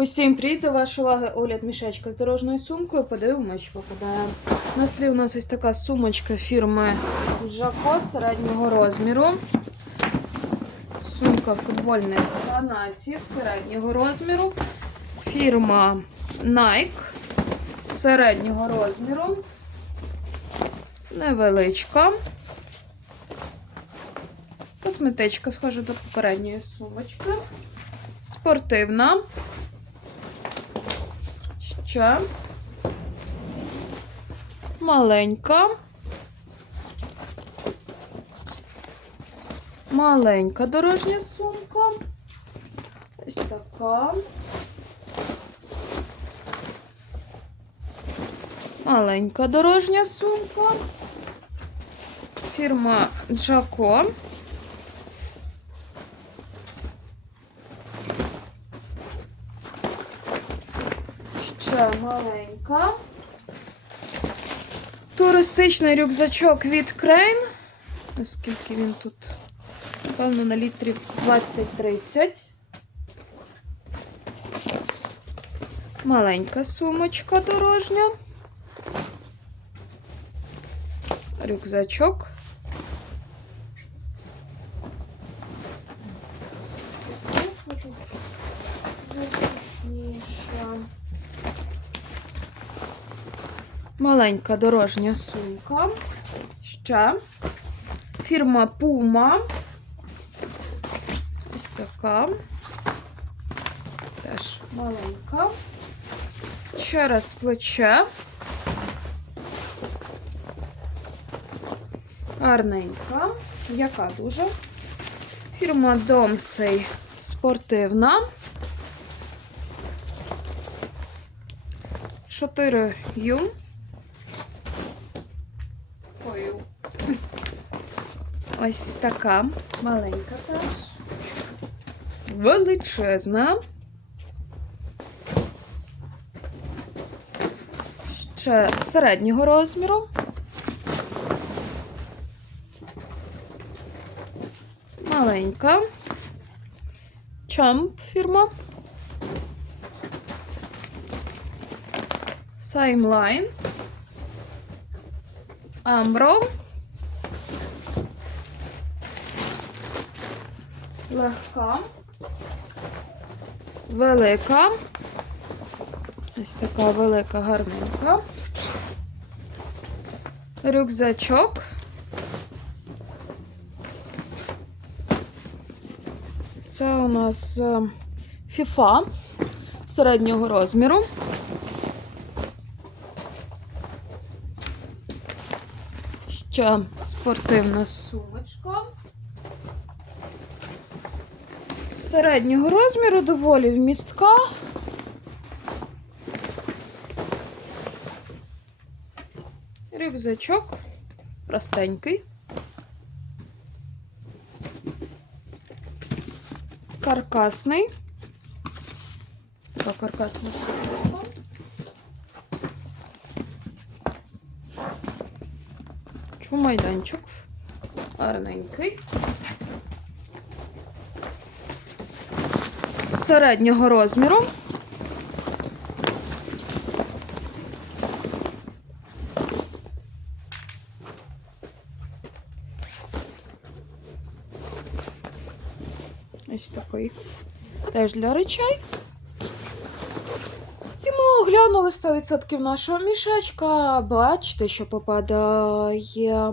Усім привіт, до вашої уваги огляд мішечка з дорожньою сумкою. Подивимось, що попадає. На стрій у нас ось така сумочка фірми Жако середнього розміру. Сумка футбольних фанатів середнього розміру. Фірма Nike середнього розміру. Невеличка. Косметичка, схожа до попередньої сумочки. Спортивна. Ще. Маленька. Маленька дорожня сумка. Ось така. Маленька дорожня сумка. Фірма Джако. Ще маленька. Туристичний рюкзачок від Crane. Оскільки він тут, напевно, на літрів 20-30. Маленька сумочка дорожня. Рюкзачок. Маленька дорожня сумка. Ще. Фірма Puma. Ось така. Теж маленька. Через плече. Гарненька. Яка дуже. Фірма Домсей спортивна. 4 ю. Ось така маленька теж. Величезна. Ще середнього розміру. Маленька. Чамп фірма. Саймлайн. Амбро. Легка. Велика. Ось така велика гарненька. Рюкзачок. Це у нас е, фіфа середнього розміру. Ще спортивна сумочка. Середнього розміру доволі вмістка. Рюкзачок простенький. Каркасний. Така каркасна сумочка. Чумайданчик. Гарненький. Середнього розміру. Ось такий. Теж для речей. І ми оглянули 100% нашого мішечка. Бачите, що попадає.